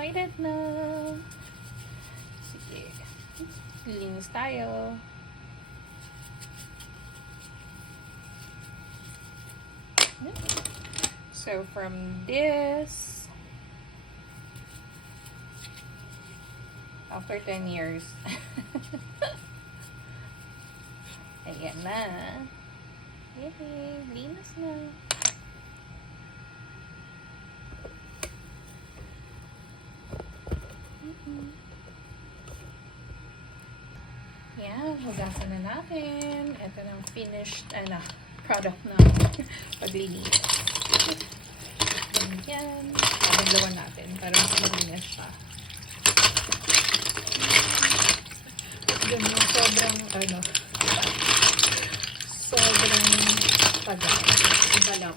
excited na. Sige. Linis tayo. So from this, after 10 years, ayan na. Yay! Linis na. Yan, hugasan na natin. Ito ng finished, product na paglinis. Yan. Paglawan natin para mas malinis siya. Yan yung sobrang, sobrang tagal. Balam.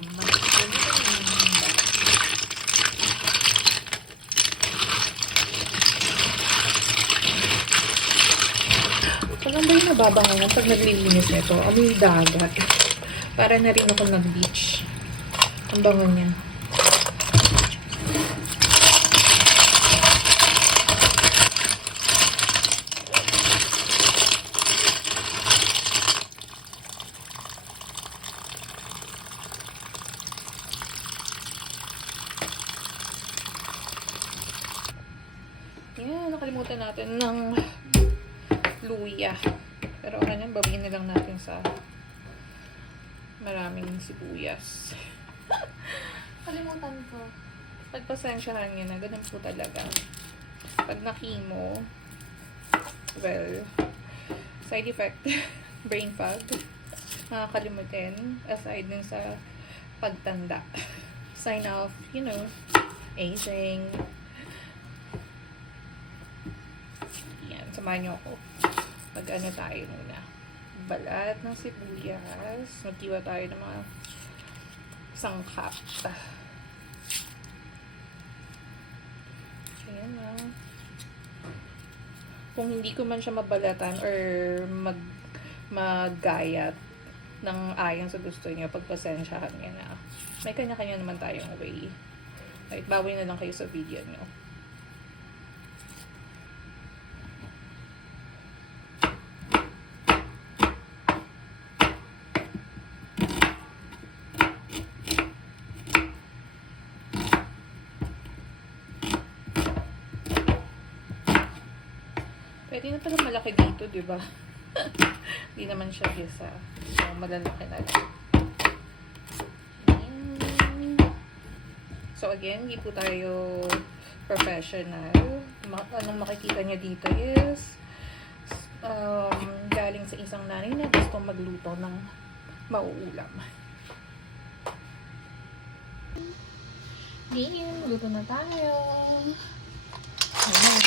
Parang ba yung nababangan pag naglilinis nito? Amoy dagat. Para na rin ako nag-beach. Ang bango niya. Yan, nakalimutan natin ng luya. Pero okay na, babihin na lang natin sa maraming sibuyas. Kalimutan ko. Pagpasensyahan nyo na, ganun po talaga. Pag na-chemo, well, side effect, brain fog, makakalimutin, aside din sa pagtanda. Sign of, aging. Yan, samahan nyo ako. Mag-ano tayo muna. Balat ng sibuyas. Magtiwa tayo ng mga sangkap. Ayan na. Kung hindi ko man siya mabalatan or maggayat ng ayon sa gusto niya, pagpasensyahan niya na. May kanya-kanya naman tayong way. Kahit bawi na lang kayo sa video nyo. Pwede na pala malaki dito, di ba? Hindi naman siya gisa. So, malalaki na lang. So, again, hindi po tayo professional. Anong makikita niya dito is galing sa isang nanay na gusto magluto ng mauulam. Ngayon, luto na tayo. Ayan.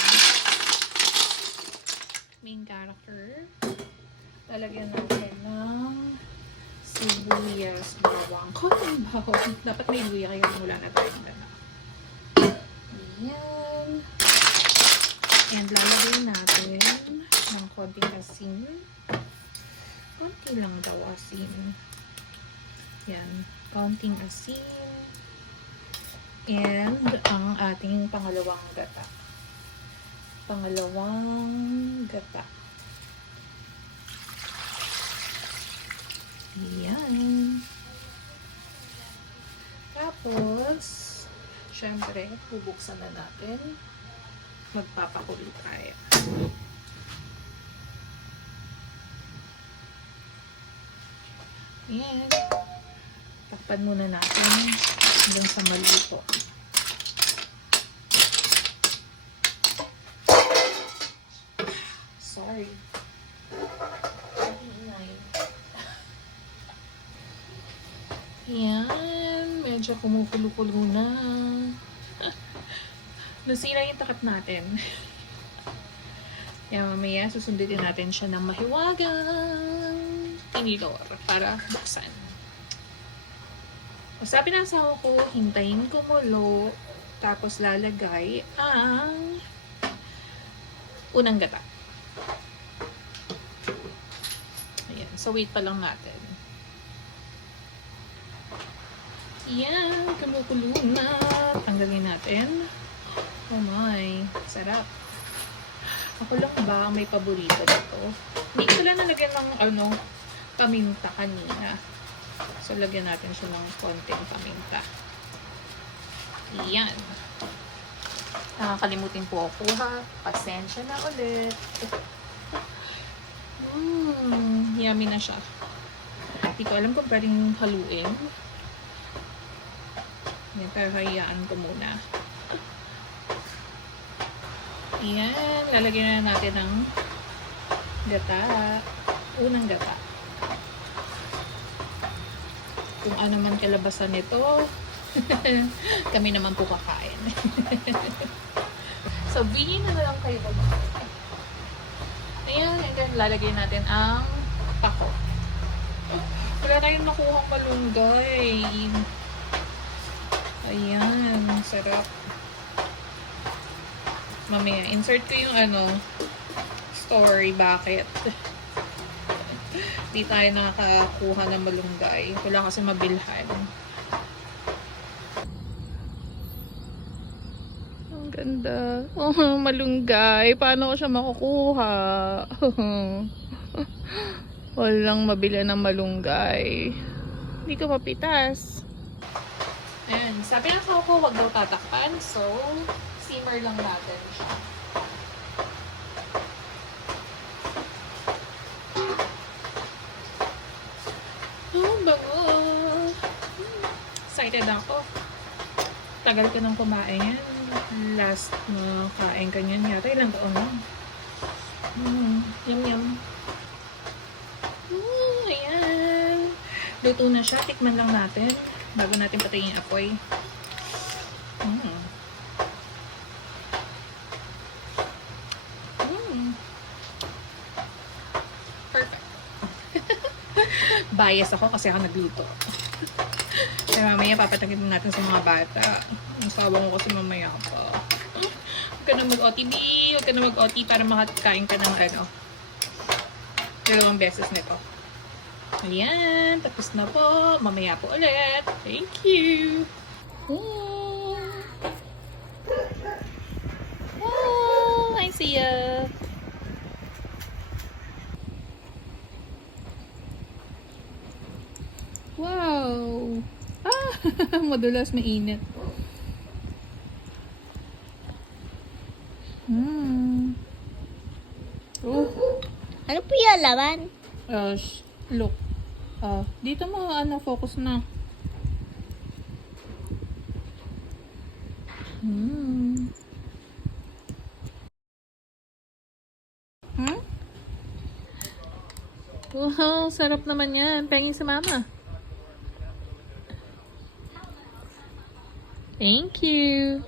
Main character. Lalagyan natin ng sibuyas, bawang. Konting bawang. Dapat may luya kaya wala na tayo ng gana. Ayan. And lalagyan natin ng konting asin. Konti lang daw asin. Yan. Konting asin. And ang ating pangalawang gata. Ayan. Tapos, syempre, bubuksan na natin. Magpapakulo tayo. Ayan. Takpan muna natin hanggang sa maluto. Sorry. Yan. Medyo kumukulo-kulo na. Nasira yung takip natin. Yan, mamaya susundutin natin siya ng mahiwagang tinidor para buksan. Sabi ng asawa ko, hintayin kumulo, tapos lalagay ang unang gata. Ayan. So, wait pa lang natin. Yan. Kumukulo na. Tanggalin natin. Oh my, sarap. Ako lang ba ang may paborito nito? Hindi ko lang nalagyan ng paminta kanina. So, lagyan natin siya ng konting paminta. Iyan. Nakakalimutin po ako ha. Pasensya na ulit. Yummy na siya. Hindi ko alam kung pwedeng haluin. Pero hayaan ko muna. Ayan. Lalagyan na natin ng gata. Unang gata. Kung ano man kalabasan nito, kami naman po kakain. So, bili na lang kayo kumain. Ayan. And then, lalagyan natin ang pako. Wala tayong nakuha malunggay. Ayan, sarap. Mamaya, insert ko yung story bakit. Di tayo nakakakuha ng malunggay. Wala kasi mabilhan. Ang ganda. Oh, malunggay. Paano ko siya makukuha? Walang mabila ng malunggay. Hindi ko mapitas. Ayan. Sabi ng ko, huwag daw tatakpan. So, simmer lang natin siya. Oh, bango! Excited ako. Tagal ka nang kumain yan. Last na kain ka niyan. Yata ilang taon lang. Yum yum. Ayan. Luto na siya. Tikman lang natin. Bago natin patayin yung apoy. Perfect. Bias ako kasi ako nagluto. Kaya mamaya papatagin natin sa mga bata. Ang sawa ko kasi mamaya pa. Huwag ka na mag-OTB. Huwag ka na mag-OT para makakain ka ng dalawang beses nito. Ayan. Tapos na po. Mamaya po ulit. Thank you. Oh, I see ya. Wow. Madulas mainit. Oh. Ano po yung laman? Look. Dito mo focus na. Wow, sarap naman yan. Pengin sa mama. Thank you.